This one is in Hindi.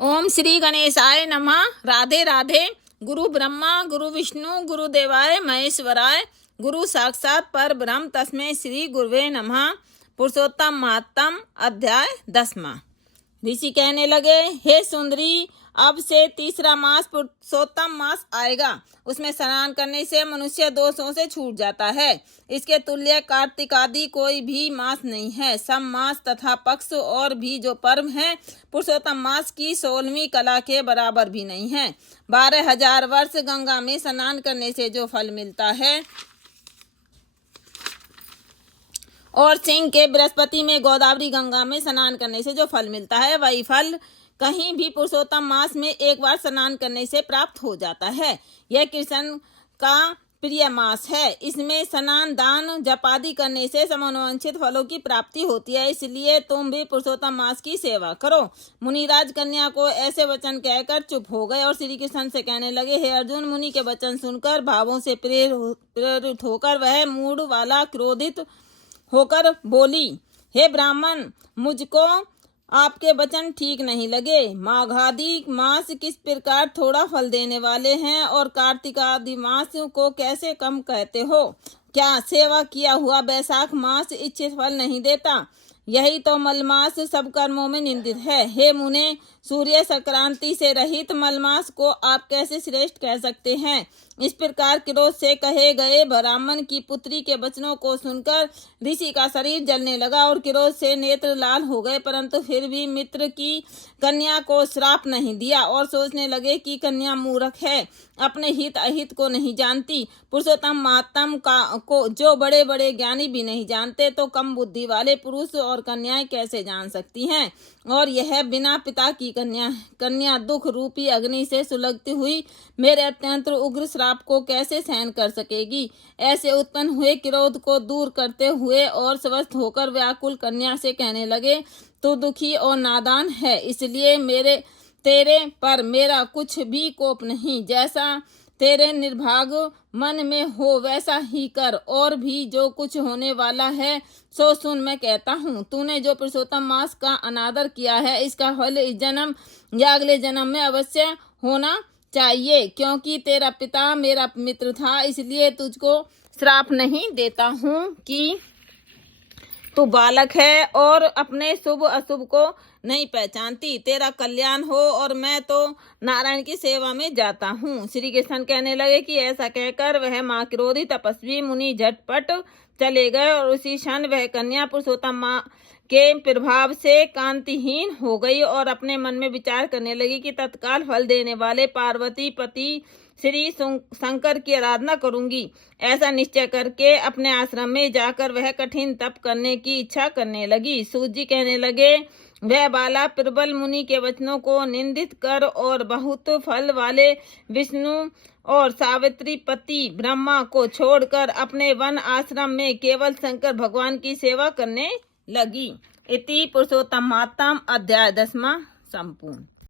ओम श्री गणेशाय नमः। राधे राधे। गुरु ब्रह्मा गुरु विष्णु गुरुदेवाय महेश्वराय गुरु साक्षात पर ब्रह्म तस्मै श्री गुरुवे नमः। पुरुषोत्तम महात्म अध्याय 10वां। ऋषि कहने लगे, हे सुंदरी, अब से तीसरा मास पुरुषोत्तम मास आएगा। उसमें स्नान करने से मनुष्य दोषों से छूट जाता है। इसके तुल्य कार्तिक आदि कोई भी मास नहीं है। सब मास तथा पक्ष और भी जो पर्व हैं, पुरुषोत्तम मास की 16वीं कला के बराबर भी नहीं है। 12,000 वर्ष गंगा में स्नान करने से जो फल मिलता है और सिंह के बृहस्पति में गोदावरी गंगा में स्नान करने से जो फल मिलता है, वही फल कहीं भी पुरुषोत्तम मास में एक बार स्नान करने से प्राप्त हो जाता है। यह कृष्ण का प्रिय मास है। इसमें स्नान दान जप आदि करने से समनुवांछित फलों की प्राप्ति होती है। इसलिए तुम भी पुरुषोत्तम मास की सेवा करो। मुनिराज कन्या को ऐसे वचन कहकर चुप हो गए और श्री कृष्ण से कहने लगे, हे अर्जुन, मुनि के वचन सुनकर भावों से प्रेरित होकर वह मूड वाला क्रोधित होकर बोली, हे ब्राह्मण, मुझको आपके वचन ठीक नहीं लगे। माघादि मास किस प्रकार थोड़ा फल देने वाले हैं और कार्तिक आदि मास को कैसे कम कहते हो? क्या सेवा किया हुआ वैशाख मास इच्छित फल नहीं देता? यही तो मलमास सब कर्मों में निंदित है। हे मुने, सूर्य संक्रांति से रहित मलमास को आप कैसे श्रेष्ठ कह सकते हैं? इस प्रकार क्रोध से कहे गए ब्राह्मण की पुत्री के वचनों को सुनकर ऋषि का शरीर जलने लगा और क्रोध से नेत्र लाल हो गए, परंतु फिर भी मित्र की कन्या को श्राप नहीं दिया और सोचने लगे कि कन्या मूर्ख है, अपने हित अहित को नहीं जानती। पुरुषोत्तम महात्म को जो बड़े बड़े ज्ञानी भी नहीं जानते, तो कम बुद्धि वाले पुरुष और कन्याएं कैसे जान सकती हैं? और यह बिना पिता की कन्या दुख रूपी अग्नि से सुलगती हुई मेरे अत्यंत उग्र श्राप को कैसे सहन कर सकेगी? ऐसे उत्पन्न हुए क्रोध को दूर करते हुए और स्वस्थ होकर व्याकुल कन्या से कहने लगे, तू दुखी और नादान है, इसलिए तेरे पर मेरा कुछ भी कोप नहीं। जैसा तेरे निर्भाग मन में हो वैसा ही कर, और भी जो कुछ होने वाला है सो सुन। मैं कहता हूँ, तूने जो पुरुषोत्तम मास का अनादर किया है, इसका फल इस जन्म या अगले जन्म में अवश्य होना चाहिए। क्योंकि तेरा पिता मेरा मित्र था, इसलिए तुझको श्राप नहीं देता हूँ कि तू बालक है और अपने शुभ अशुभ को नहीं पहचानती। तेरा कल्याण हो, और मैं तो नारायण की सेवा में जाता हूँ। श्री कृष्ण कहने लगे कि ऐसा कहकर वह माँ क्रोधी तपस्वी मुनि झटपट चले गए और उसी क्षण वह कन्या पुरुषोत्तम माँ के प्रभाव से कांतिहीन हो गई और अपने मन में विचार करने लगी कि तत्काल फल देने वाले पार्वती पति श्री शंकर की आराधना करूंगी। ऐसा निश्चय करके अपने आश्रम में जाकर वह कठिन तप करने की इच्छा करने लगी। सूत जी कहने लगे, वह बाला प्रबल मुनि के वचनों को निंदित कर और बहुत फल वाले विष्णु और सावित्री पति ब्रह्मा को छोड़कर अपने वन आश्रम में केवल शंकर भगवान की सेवा करने लगी। इति पुरुषोत्तम महात्म अध्याय 10वां संपूर्ण।